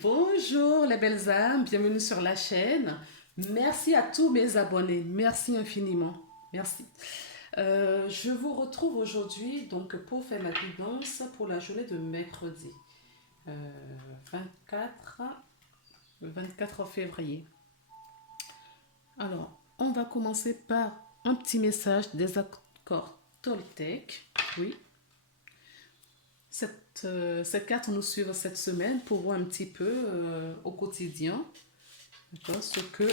Bonjour les belles âmes, bienvenue sur la chaîne. Merci à tous mes abonnés, merci infiniment, merci. Je vous retrouve aujourd'hui donc pour faire ma guidance pour la journée de mercredi 24, 24 février. Alors, on va commencer par un petit message des accords Toltec. Oui, ces cartes nous suivent cette semaine pour voir un petit peu au quotidien, d'accord, ce que...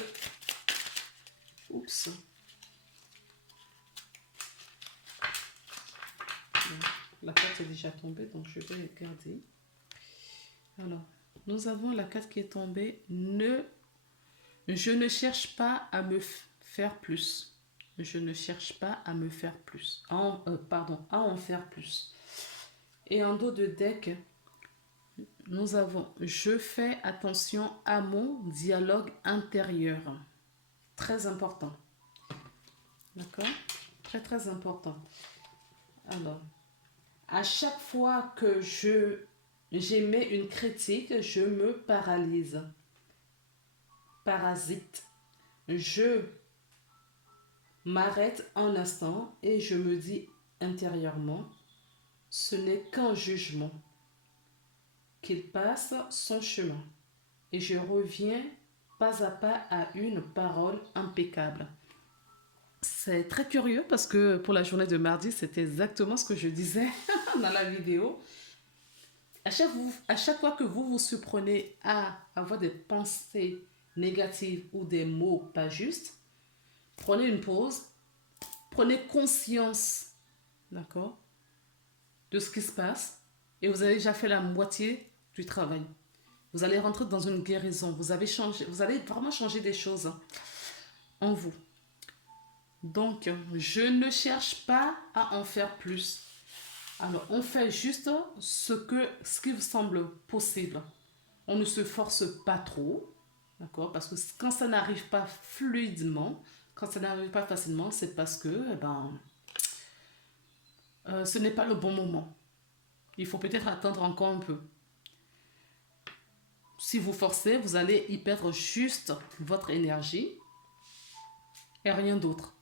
Oups. La carte est déjà tombée, donc je vais regarder. Alors, nous avons la carte qui est tombée. Je ne cherche pas à me faire plus. Je ne cherche pas à me faire plus. À en faire plus. Et en dos de deck, nous avons je fais attention à mon dialogue intérieur. Très important. D'accord? Très très important. Alors, à chaque fois que j'émets une critique, je me paralyse. Parasite. Je m'arrête un instant et je me dis intérieurement, ce n'est qu'un jugement. Qu'il passe son chemin. Et je reviens pas à pas à une parole impeccable. C'est très curieux parce que pour la journée de mardi, c'était exactement ce que je disais dans la vidéo. À chaque fois que vous vous surprenez à avoir des pensées négatives ou des mots pas justes, prenez une pause, prenez conscience, d'accord, de ce qui se passe et vous avez déjà fait la moitié du travail. Vous allez rentrer dans une guérison. Vous allez vraiment changer des choses en vous. Donc, je ne cherche pas à en faire plus. Alors, on fait juste ce qui vous semble possible. On ne se force pas trop, d'accord? Parce que quand ça n'arrive pas fluidement, quand ça n'arrive pas facilement, c'est parce que ce n'est pas le bon moment. Il faut peut-être attendre encore un peu. Si vous forcez, vous allez y perdre juste votre énergie et rien d'autre.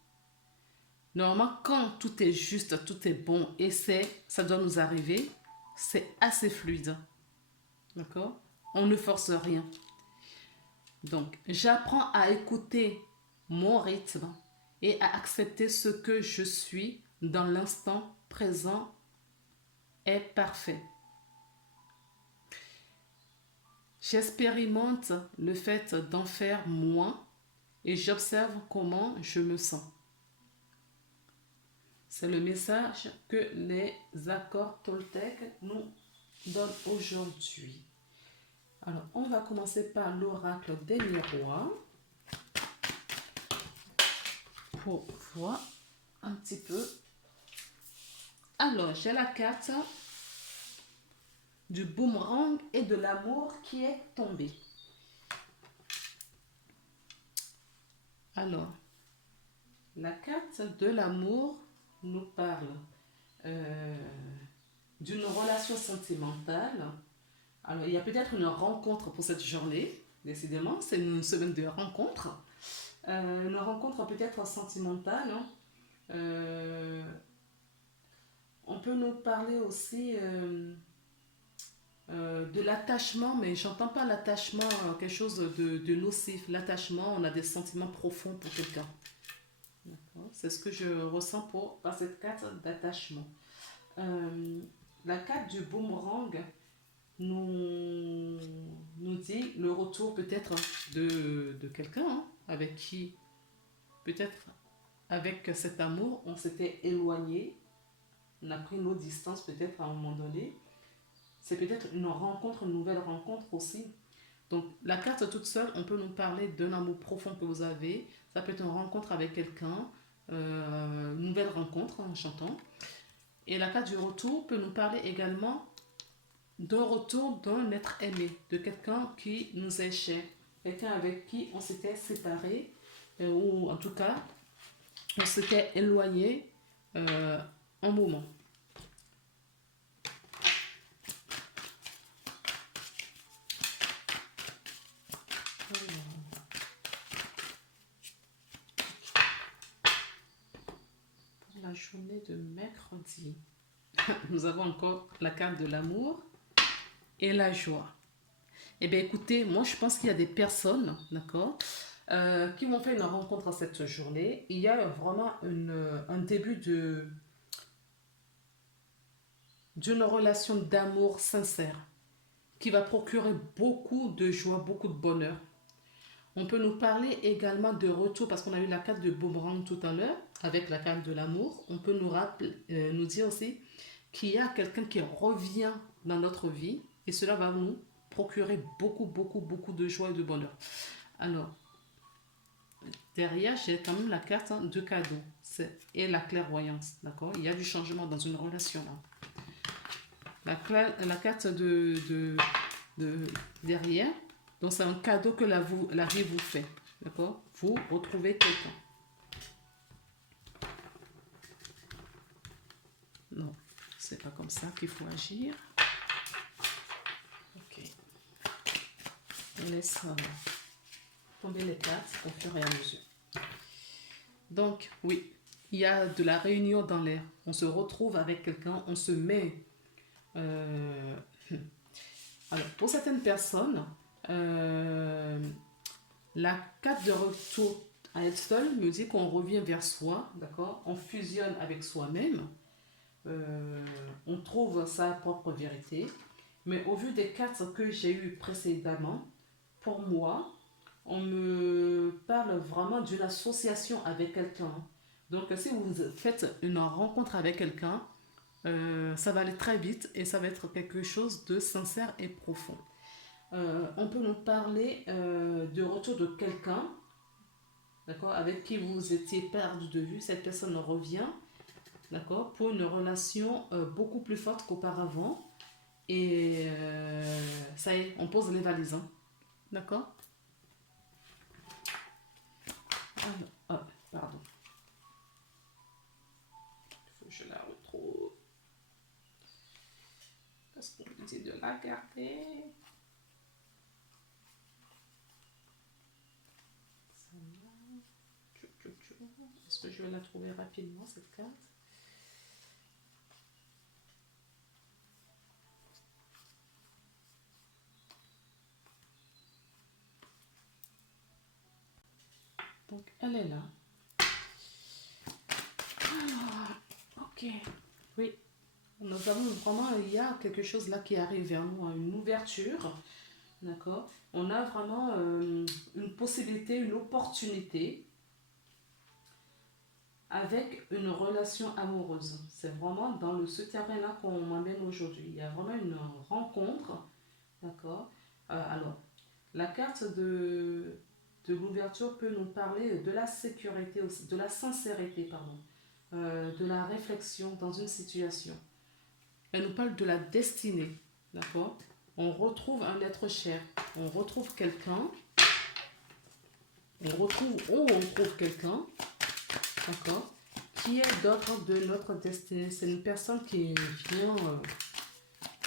Normalement, quand tout est juste, tout est bon et ça doit nous arriver, c'est assez fluide. D'accord? On ne force rien. Donc, j'apprends à écouter mon rythme et à accepter ce que je suis dans l'instant présent est parfait. J'expérimente le fait d'en faire moins et j'observe comment je me sens. C'est le message que les accords Toltec nous donnent aujourd'hui. Alors, on va commencer par l'oracle des miroirs pour voir un petit peu. Alors, j'ai la carte du boomerang et de l'amour qui est tombée. Alors, la carte de l'amour nous parle d'une relation sentimentale. Alors, il y a peut-être une rencontre pour cette journée, décidément, c'est une semaine de rencontres. Une rencontre peut-être sentimentale. On peut nous parler aussi de l'attachement, mais j'entends pas l'attachement, quelque chose de nocif. L'attachement, on a des sentiments profonds pour quelqu'un. C'est ce que je ressens par cette carte d'attachement. La carte du boomerang nous dit le retour peut-être de quelqu'un avec qui, peut-être avec cet amour, on s'était éloigné, on a pris nos distances peut-être à un moment donné. C'est peut-être une rencontre, une nouvelle rencontre aussi. Donc la carte toute seule, on peut nous parler d'un amour profond que vous avez. Ça peut être une rencontre avec quelqu'un, une nouvelle rencontre en chantant. Et la carte du retour peut nous parler également d'un retour d'un être aimé, de quelqu'un qui nous est cher, quelqu'un avec qui on s'était séparé, ou en tout cas, on s'était éloigné un moment. journée de mercredi. Nous avons encore la carte de l'amour et la joie. Eh bien, écoutez, moi, je pense qu'il y a des personnes, d'accord, qui vont faire une rencontre cette journée. Il y a vraiment un début d'une relation d'amour sincère qui va procurer beaucoup de joie, beaucoup de bonheur. On peut nous parler également de retour, parce qu'on a eu la carte de boomerang tout à l'heure, avec la carte de l'amour. On peut nous dire aussi qu'il y a quelqu'un qui revient dans notre vie et cela va nous procurer beaucoup, beaucoup, beaucoup de joie et de bonheur. Alors, derrière, j'ai quand même la carte de cadeau et la clairvoyance, d'accord? Il y a du changement dans une relation là. La carte de derrière, donc c'est un cadeau que la vie vous fait, d'accord? Vous retrouvez quelqu'un. Non, c'est pas comme ça qu'il faut agir. Ok. On laisse tomber les cartes au fur et à mesure. Donc, oui, il y a de la réunion dans l'air. On se retrouve avec quelqu'un, on se met... Alors, pour certaines personnes, la carte de retour à être seul me dit qu'on revient vers soi, d'accord? On fusionne avec soi-même. On trouve sa propre vérité. Mais au vu des cartes que j'ai eues précédemment, pour moi, on me parle vraiment d'une association avec quelqu'un. Donc, si vous faites une rencontre avec quelqu'un, ça va aller très vite et ça va être quelque chose de sincère et profond. On peut nous parler de retour de quelqu'un, d'accord, avec qui vous étiez perdu de vue. Cette personne revient, d'accord, pour une relation beaucoup plus forte qu'auparavant. Et ça y est, on pose les valises, hein. D'accord? Pardon. Il faut que je la retrouve. Parce qu'on me dit de la garder. Est-ce que je vais la trouver rapidement, cette carte? Donc, elle est là. Alors, ok. Oui. Nous avons vraiment, il y a quelque chose là qui arrive vers nous, une ouverture. D'accord? On a vraiment une possibilité, une opportunité avec une relation amoureuse. C'est vraiment dans ce terrain-là qu'on m'amène aujourd'hui. Il y a vraiment une rencontre. D'accord? Alors, la carte de l'ouverture peut nous parler de la sécurité aussi, de la sincérité, pardon, de la réflexion dans une situation. Elle nous parle de la destinée, d'accord? On retrouve un être cher, on retrouve quelqu'un, on trouve quelqu'un, d'accord, qui est d'ordre de notre destinée. C'est une personne qui vient... de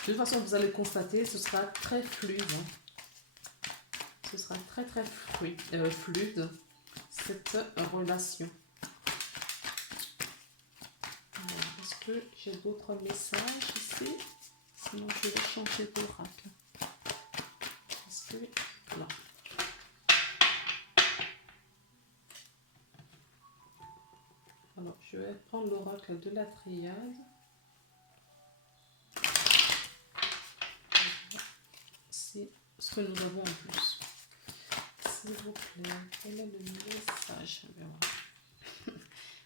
toute façon, vous allez constater, ce sera très fluide, hein. Ce sera très très fluide, cette relation. Est-ce que j'ai d'autres messages ici? Sinon, je vais changer d'oracle. Est-ce que... Non. Alors, je vais prendre l'oracle de la triade. C'est ce que nous avons en plus. S'il vous plaît, quel est le message?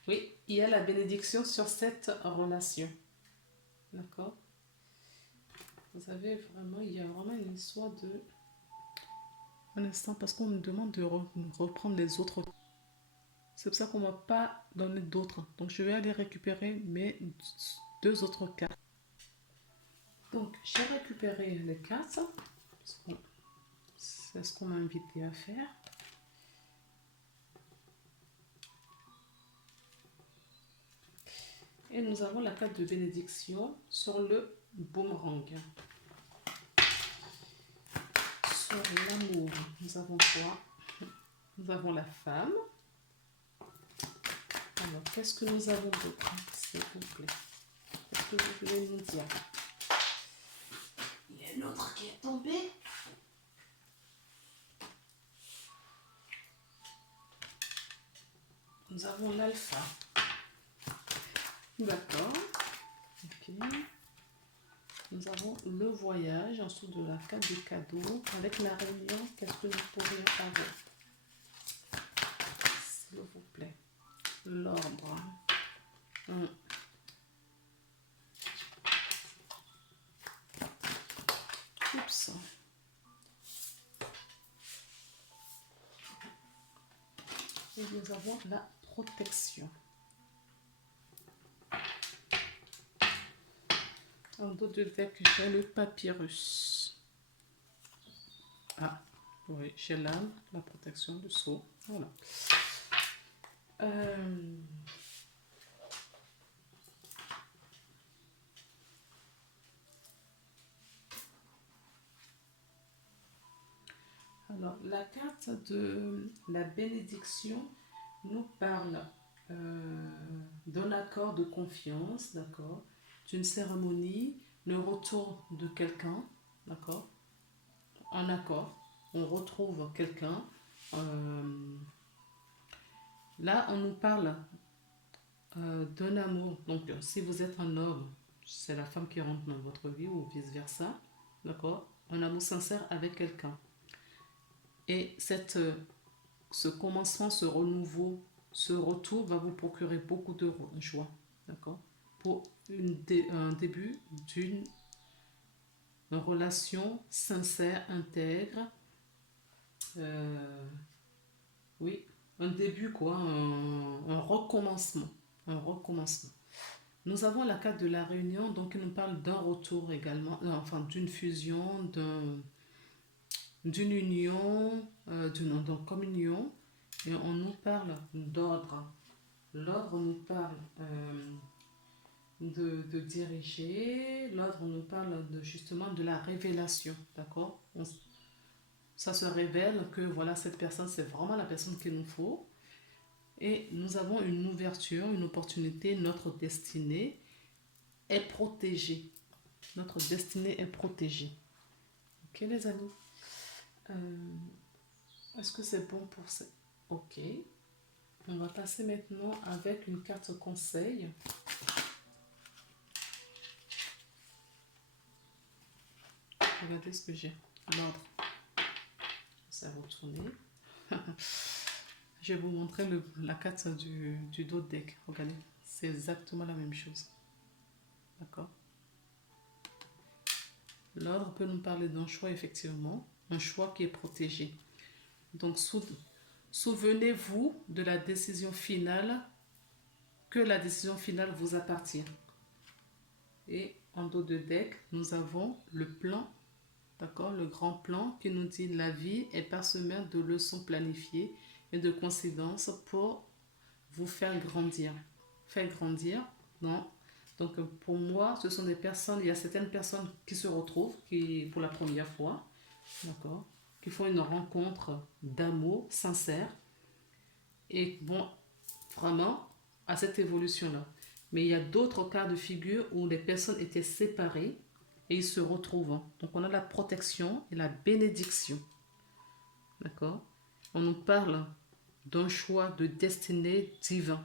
Oui, il y a la bénédiction sur cette relation. D'accord? Vous savez, vraiment, il y a vraiment une histoire de... Un instant, parce qu'on me demande de reprendre les autres. C'est pour ça qu'on ne m'a pas donné d'autres. Donc, je vais aller récupérer mes 2 autres cartes. Donc, j'ai récupéré les cartes. C'est ce qu'on m'a invité à faire. Et nous avons la carte de bénédiction sur le boomerang. Sur l'amour, nous avons quoi? Nous avons la femme. Alors, qu'est-ce que nous avons d'autre, s'il vous plaît? Qu'est-ce que vous voulez nous dire? Il y a une autre qui est tombée. Nous avons l'alpha. D'accord. Ok. Nous avons le voyage en dessous de la carte des cadeaux. Avec la réunion, qu'est-ce que nous pourrions avoir? S'il vous plaît. L'ordre. Oups. Et nous avons la protection. En dos de deck, j'ai le papyrus. Ah, oui, j'ai l'âme, la protection, le sceau. Voilà. Alors, la carte de la bénédiction nous parle d'un accord de confiance, d'accord, d'une cérémonie, le retour de quelqu'un, d'accord, un accord, on retrouve quelqu'un. Là, on nous parle d'un amour. Donc, si vous êtes un homme, c'est la femme qui rentre dans votre vie ou vice-versa, d'accord, un amour sincère avec quelqu'un. Et ce commencement, ce renouveau, ce retour va vous procurer beaucoup de joie, d'accord, pour un début d'une relation sincère, intègre. Oui, un début quoi, un recommencement, un recommencement. Nous avons la carte de la réunion, donc qui nous parle d'un retour également, enfin d'une fusion, d'une union, d'une communion, et on nous parle d'ordre. L'ordre nous parle de diriger, l'ordre nous parle justement de la révélation, d'accord? Ça se révèle que voilà, cette personne, c'est vraiment la personne qu'il nous faut. Et nous avons une ouverture, une opportunité, notre destinée est protégée. Notre destinée est protégée. Ok les amis? Est-ce que c'est bon pour ça? Ok. On va passer maintenant avec une carte conseil. Regardez ce que j'ai. L'ordre. Ça va retourner. Je vais vous montrer la carte du dos de deck. Regardez. C'est exactement la même chose. D'accord? L'ordre peut nous parler d'un choix, effectivement. Un choix qui est protégé. Donc, souvenez-vous de la décision finale, que la décision finale vous appartient. Et en dos de deck, nous avons le plan, d'accord, le grand plan qui nous dit la vie est parsemée de leçons planifiées et de coïncidences pour vous faire grandir. Faire grandir, non. Donc pour moi, ce sont des personnes, il y a certaines personnes qui se retrouvent pour la première fois, d'accord, qui font une rencontre d'amour sincère et vont vraiment à cette évolution-là. Mais il y a d'autres cas de figure où les personnes étaient séparées et ils se retrouvent. Donc on a la protection et la bénédiction. D'accord? On nous parle d'un choix de destinée divin.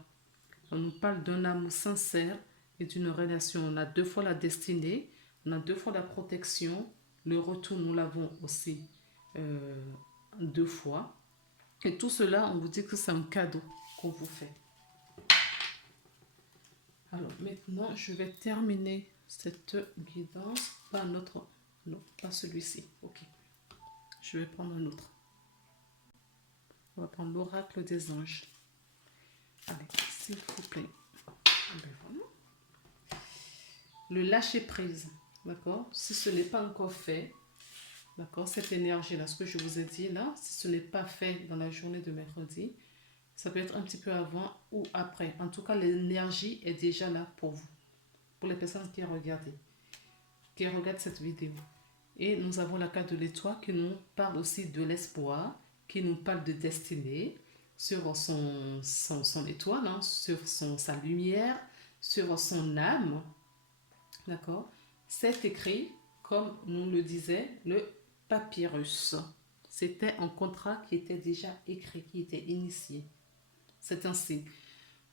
On nous parle d'un amour sincère et d'une relation. On a deux fois la destinée, on a deux fois la protection. Le retour, nous l'avons aussi deux fois. Et tout cela, on vous dit que c'est un cadeau qu'on vous fait. Alors maintenant, je vais terminer cette guidance par notre... Non, pas celui-ci. Ok. Je vais prendre un autre. On va prendre l'oracle des anges. Allez, s'il vous plaît. Le lâcher prise. D'accord? Si ce n'est pas encore fait, d'accord, cette énergie-là, ce que je vous ai dit là, si ce n'est pas fait dans la journée de mercredi, ça peut être un petit peu avant ou après. En tout cas, l'énergie est déjà là pour vous, pour les personnes qui regardent cette vidéo. Et nous avons la carte de l'étoile qui nous parle aussi de l'espoir, qui nous parle de destinée. sur son étoile, hein, sur sa lumière, sur son âme. D'accord? C'est écrit, comme nous le disait le papyrus. C'était un contrat qui était déjà écrit, qui était initié. C'est ainsi.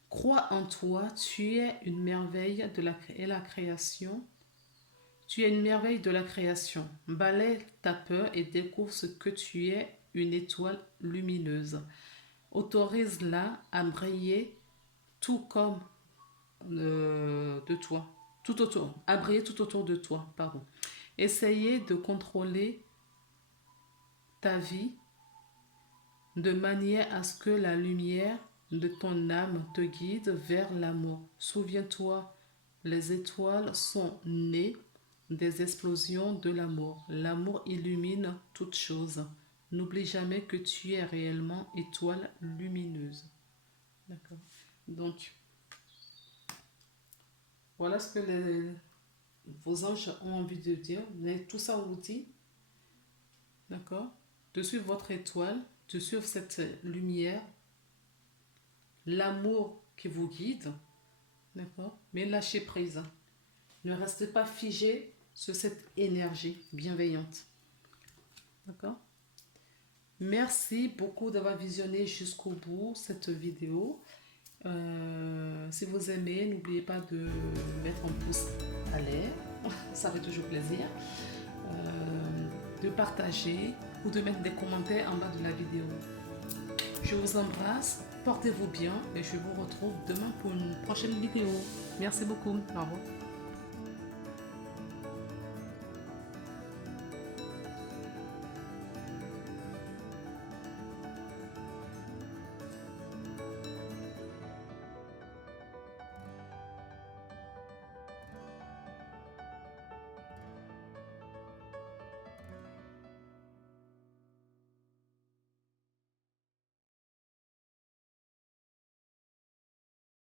Crois en toi, tu es une merveille de la création. Tu es une merveille de la création. Balaie ta peur et découvre ce que tu es, une étoile lumineuse. Autorise-la à briller tout comme de toi, tout autour, à briller tout autour de toi, pardon. Essayez de contrôler ta vie de manière à ce que la lumière de ton âme te guide vers l'amour. Souviens-toi, les étoiles sont nées des explosions de l'amour. L'amour illumine toutes choses. N'oublie jamais que tu es réellement étoile lumineuse. D'accord. Donc, voilà ce que vos anges ont envie de dire. Mais tout ça vous dit, d'accord, de suivre votre étoile, de suivre cette lumière, l'amour qui vous guide, d'accord, mais lâchez prise. Ne restez pas figé sur cette énergie bienveillante. D'accord? Merci beaucoup d'avoir visionné jusqu'au bout cette vidéo. Si vous aimez, n'oubliez pas de mettre un pouce à l'air, ça fait toujours plaisir, de partager ou de mettre des commentaires en bas de la vidéo. Je vous embrasse, portez-vous bien et je vous retrouve demain pour une prochaine vidéo. Merci beaucoup, au revoir.